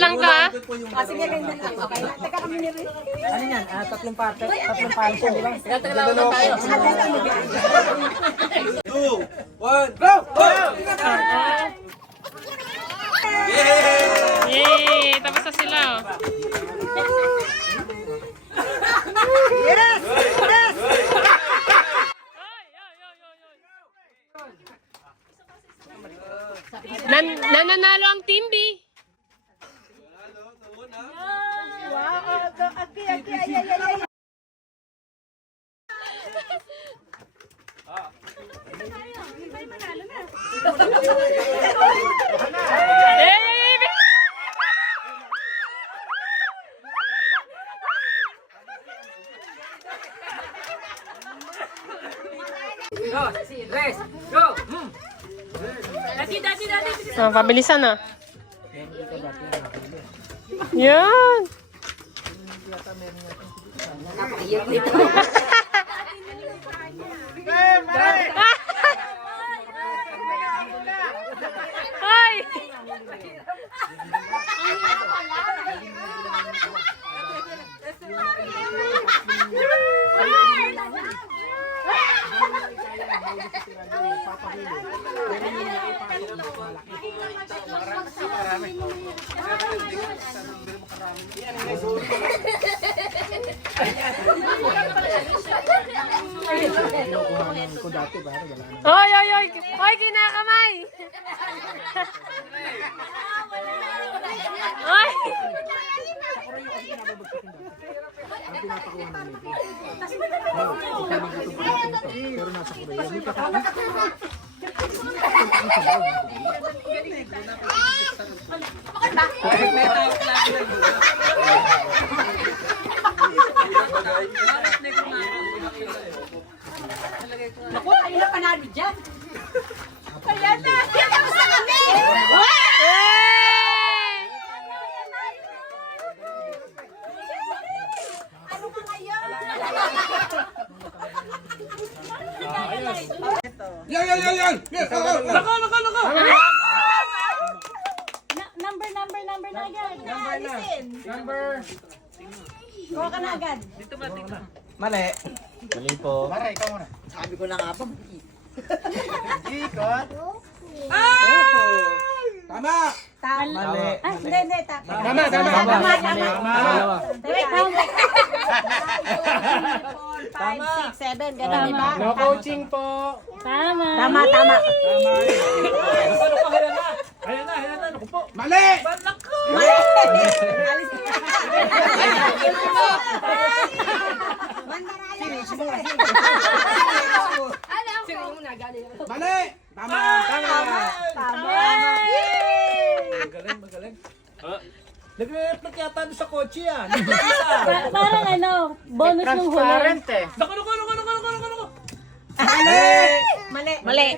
lang ka. Sige, ganyan lang. Okay na. Teka kami ni Riz. Ano yan? Tatlong parte, tatlong panso, di ba? Two, one, go! Go! Yay! Tapos na sila. Oh. Yes! Yes! Nananalo ang Team B. Wow! Aki, aki, ay, ay, ay, ay. Yay! Pabilisan na. Yan. Ay! Ko dati ba? Wala na. Oy, oy, oy! Oy, kinakamay! Oy! Ang pinapakuha namin. Oo, kukunin ko itong pagkain ito. Pero nasa Korea. May kakain. Naku, tayo na panalo dyan. Kaya na. Kaya na sa kami. Ano ka ngayon? Yan, yan, yan, yan! Naka! Number na agad. Number. Kuha ka na agad. Mali. Mali po. Mara, ikaw muna. Sabi ko na nga pa. Ikot. Tama! Tama. Mali. Ah, hindi. Tama. Wait, wait. 5, 6, 7. Ganun, di ba? No coaching po. Tama. Ayan na. Naku po. Mali! Alis ka. Mali! Tama! Tama. Magaling. Nagre-reflect yata doon sa kotse yan. Parang ano, bonus ng huli. Transparent eh. Naku! Mali.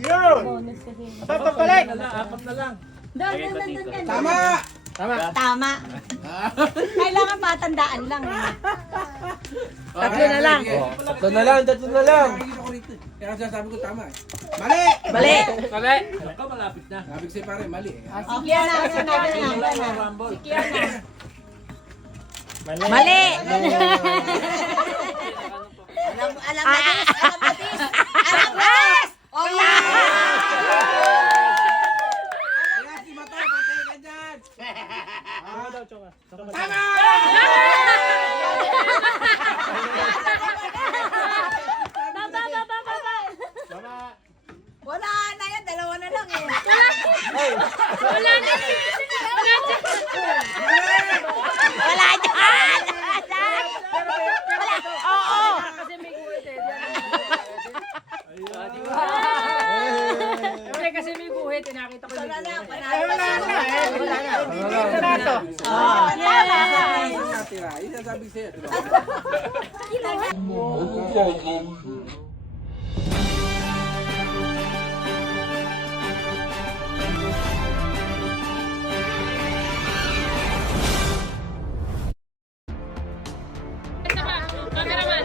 Yun. Bonus kasi. Papapalik. Apat na lang. Doon yan. Tama! Tama. Kailangan matandaan lang. Tatlo na lang. Tatlo na lang. Kaya sasabi ko tama eh. Mali! Mali. Ikaw malapit na. Sabi ko sa'yo pare, mali eh. Sige na. Mali. Alam matis. Oh, Kaya si Mato, patay ka dyan! Tama! Wala na yan, dalawa na lang eh. Wala na. Wala dyan! Oo! Kasi may buhit, nakita ko Wala na, Natira, yun ang sabi ko sa'yo. diba? Cameraman.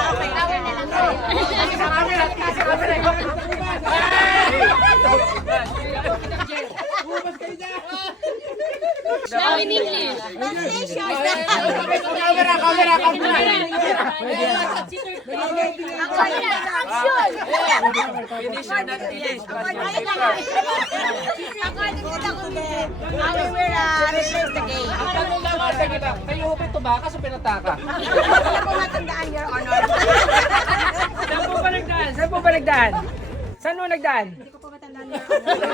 Okay, hour na lang. Finisher na tiis. According to the committee, we will replace the game. Ang tanong lang nga, sige ba, kayo upit to ba? Kaso pinataka. Wala po matandaan, Your Honor. Saan po ba nagdaan? Saan po ba nagdaan? Saan mo nagdaan? Hindi ko po matandaan, Your Honor.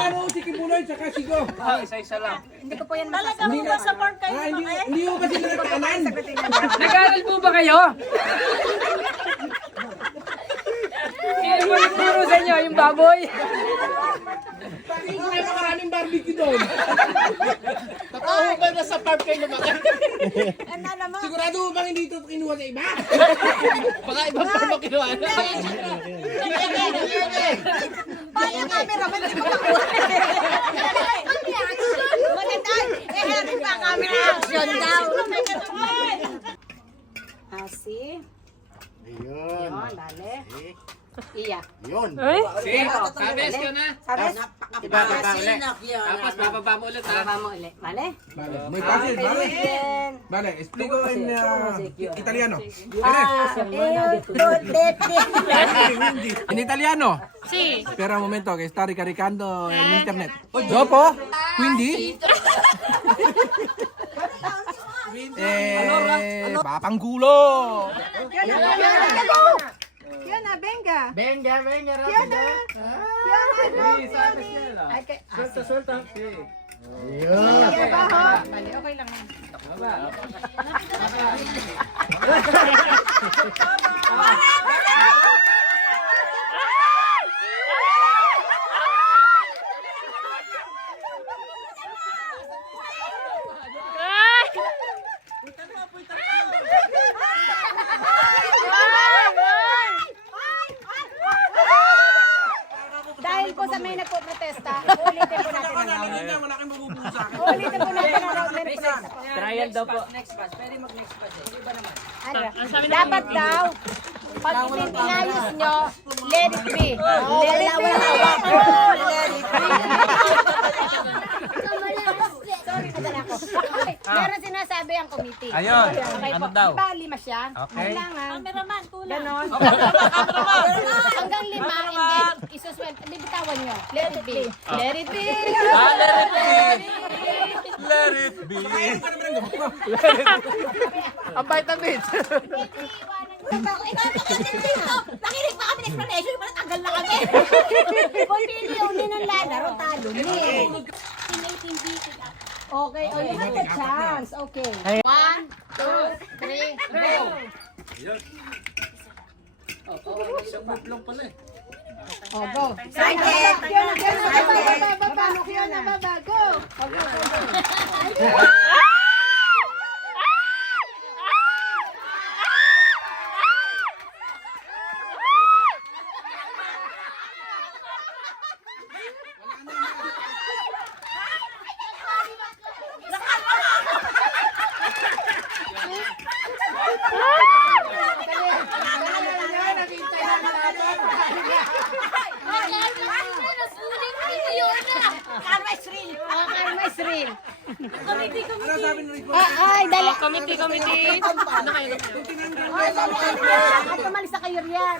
Ano si Kibuloy sa Kasigo? Isa-isa lang. Hindi ko po yan masasabi. Talaga po sa park kayo. Hindi ko kasi nagkanan. Nag-aaral po ba kayo? Sino po nagturo sa inyo? Yung baboy? May maraming barbecue doon. Totoo ba na sa farm kayo lumaki? Sigurado mo bang hindi ito kinuha sa iba? Baka ibang farm ang kinuha na. Paano camera? Hindi ko makuha. Magandang. Harry pa camera action daw. See? Ayun. Yun, dali. Iya. Yun. Ay? Sige, sabes ka na. Sabes? Ibababa ulit. Tapos bababa mo ulit ha. Baba mo ulit. Mali? May pasil, bale. Then, Bale, explico in italiano. In italiano. Si. Spera un momento che sta ricaricando l'internet. Dopo, quindi papangculo. Fiona, venga. Venga, venga, rápido. Suelta, suelta. Ayun. Mali, okay lang yan. Ay! Dahil po sa may nagpo-protesta, ulitin po natin ang round. Wala kang mabubuo sa akin. Ulitin po natin ang round. May protesta po. Trial daw po. Next batch. Pwede mag-next batch. Iba naman. Ano? Dapat daw, pag inayos nyo, let it be. Let it be. Let it be. Sorry, nadala ko. Okay, meron sinasabi ang committee. Ayun. Okay Ano po. daw? Diba, 5 siya? Okay. Kailangan. Cameraman, kulang. Ganon. Hanggang 5 and then isusweld. Bibitawan nyo. Let it be. Let it be. Let it be. Ang vitamins. Nakinig pa kami ng explanation, parang tanggal na kami. Kung pili uli ng lalaro, talo ni. Okay, oh, you have the chance. Okay. 1, 2, 3, go. Oh, go. Excited. Fiona, baba, go. Karma is real. Karma is real. Ano sabi ng report? Ay, dali. Committee. Ano kayo? Ay, dali. At tumalis na kayo riyan.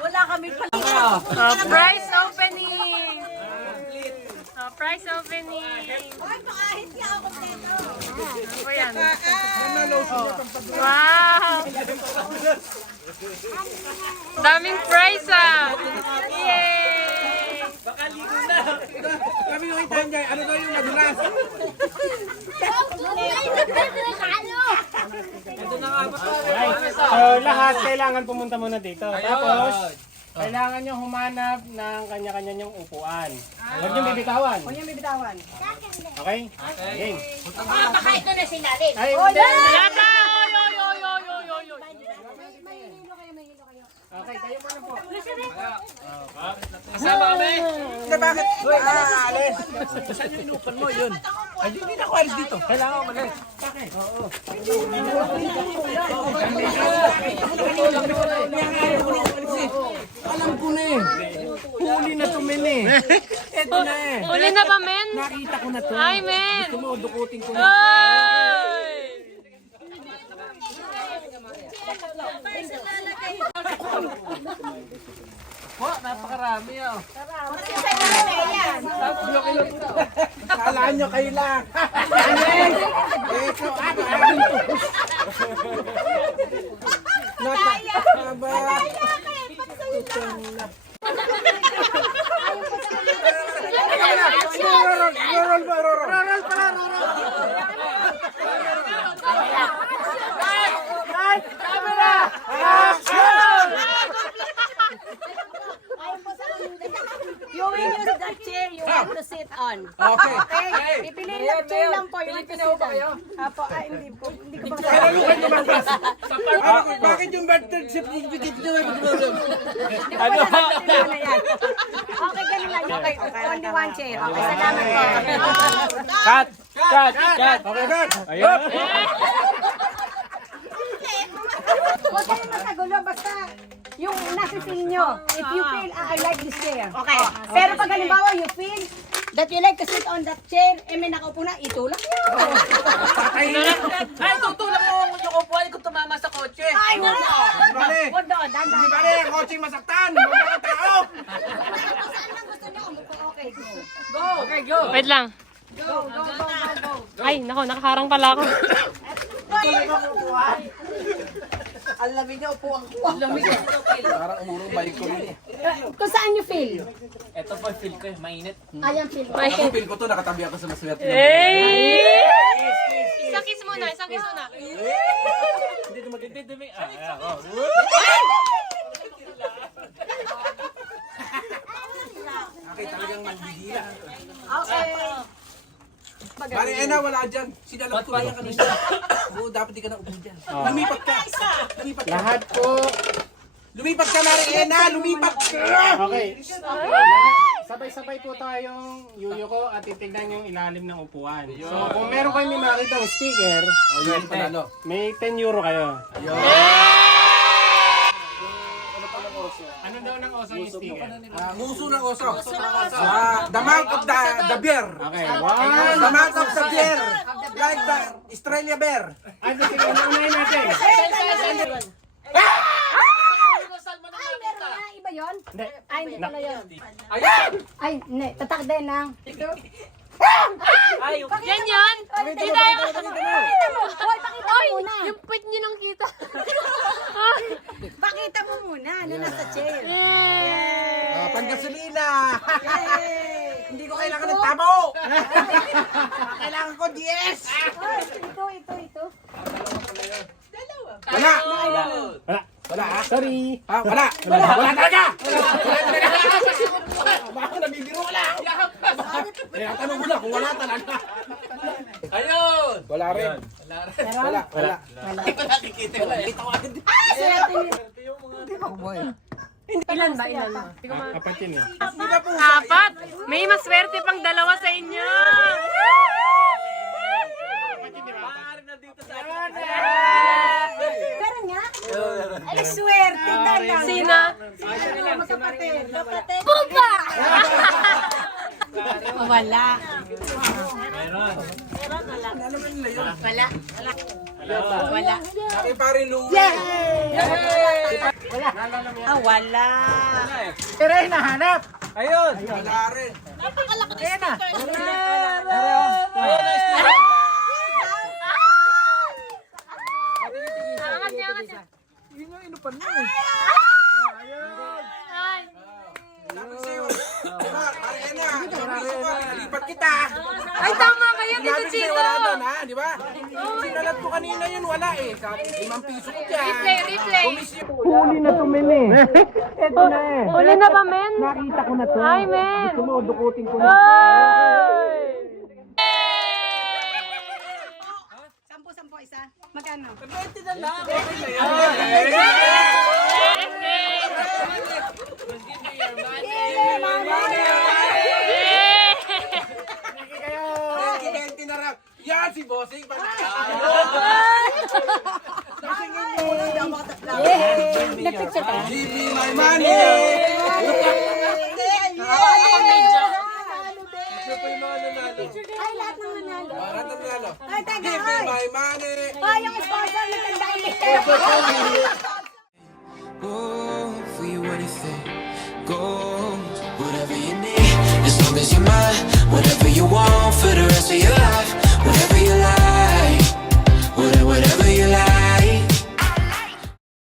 Wala kami pala. Prize opening. Prize opening. Ay, pakahit niya ako dito. Ano ba yan? Nanalo siya ng Wow! Daming prize ah! Yay! Kami yung itan dyan. Ano daw yung madulas? So lahat kailangan pumunta muna dito. Tapos kailangan nyo humanap ng kanya-kanya nyong upuan. Huwag nyo bibitawan. Huwag niyo bibitawan. Okay? Game. Baka ito na sila rin. Ay, Yata! Oy, oy, oy, oy, oy, oy, oy. May hilo kayo, may hilo kayo. okay, kayo muna po. Kasama kami. Hindi, bakit? Alis. Saan yung inupan mo? Yun. Ay, hindi na ako alis dito. Kailangan ko malis. Bakit? Oo. Alam ko na eh. Huli na to, men eh. Eto na eh. Huli na ba, men? Nakita ko na to. Ay, men! Gusto mo, dukutin ko na. Ay! Napakarami ah. Kasi sa inyo yan. Kala nyo kayo lang. Ito, You will use the chair you want to sit on. Okay. Okay? Pipiliin lang chair lang po you want to sit on. Apo, hindi po. Hindi ko ba Bakit yung birth certificate nyo ay Ano? Okay, ganun lang. Okay, only one chair. Okay, salamat po. Cut! Cut! Cut! Okay, good. Ayun! Huwag kayo masagulo, basta yung nasi-feel nyo. If you feel, I like this chair. Okay. Pero pag halimbawa, you feel that you like to sit on that chair, may nakaupo na, itulak nyo. Ay, tutulak mo yung upuan kung tumama sa kotse. Ay, wala. Bale. Huwag doon, Di dandan. ba rin, coaching masaktan? Huwag na tao. Saan lang gusto nyo umupo? Okay, go. Okay, go. Wait lang. Go, go, go, go, go. Ay, nako, nakaharang pala ako. Ang lamig niya, upuan ko. Parang umurong balik ko rin. Kung saan you feel? Ito po, feel ko, mainit. Ayan, feel. Ako feel ko to, nakatabi ako sa maswerte. Hey! Isang kiss muna, isang kiss muna. Hindi dumi. Okay, talagang manggigila. Okay. Pare, wala dyan. Sinalap ko yan kanina. Oo, dapat di ka na upo dyan. Lumipat ka. Lumipat ka. Lahat po. Lumipat ka, Mariana! Lumipat ka! Okay. Sabay-sabay po tayong yuyuko at titignan yung ilalim ng upuan. So kung meron kayo may makita ng sticker, Yun, panalo. may 10 euro kayo. Ano daw ng oso yung sticker? Nguso ng oso. The mouth of the bear. Okay, The mouth of the bear. Like the Australia bear. Ay, sige, unahin natin. Ay, meron na. Iba yun? Hindi. Ay, hindi pala yun. Ayan! Ay, hindi. Tatak din ng... Ay, Yan yan! Hindi tayo! Pakita mo. Hoy, pakita mo muna. Yung puwit niyo nang kita. Pakita mo muna na nasa chair. Panggasolina! Hindi ko kailangan ng tabo! Kailangan ko 10! Hoy, ito. Wala! Wala. Wala ah? Sorry. Wala! Wala talaga! Baka nabibiro ka lang! Kaya tanong mo lang kung wala talaga. ayun! Wala rin. Wala. Hindi ko nakikita. Nakikita ko agad. Ilan ba? Ilan ba? Apat yun eh. Apat! May maswerte pang dalawa sa inyo! Maaari na dito sa akin. Pero nga, ay swerte talaga. Sina? Magkapatid. Bumba! Wala. Meron. Wala. Aking pare Louie. Wala. Pero hinahanap. Ayun. Wala rin. Ayan na. Angat niya, angat niya. Ay! Sabi sa'yo. Diba, Mariana, gusto ko, lipat kita. Ay, tama kayo, Tito Sabi sa'yo, Chito! wala doon ha, di ba? Sinalat ko kanina yun, wala eh. Sabi, 5 piso ko dyan. Replay! Huli na to, men eh. Ito na eh. Uli na ba, men? Nakita ko na to. Ay, men! Gusto mo, dukutin ko na. Ay! 10 isa. Magkano? 20 na lang. Presidente na raw. Yan si Bossing. Nag-picture ka? Give me my money. Ay, lahat ng nanalo. Para nanalo. Ay, teka, Give me ay. my money. Ay, yung sponsor, nagtandaan. Oh, for you anything goes. Whatever you need, as long as you're mine. Whatever you want for the rest of your life.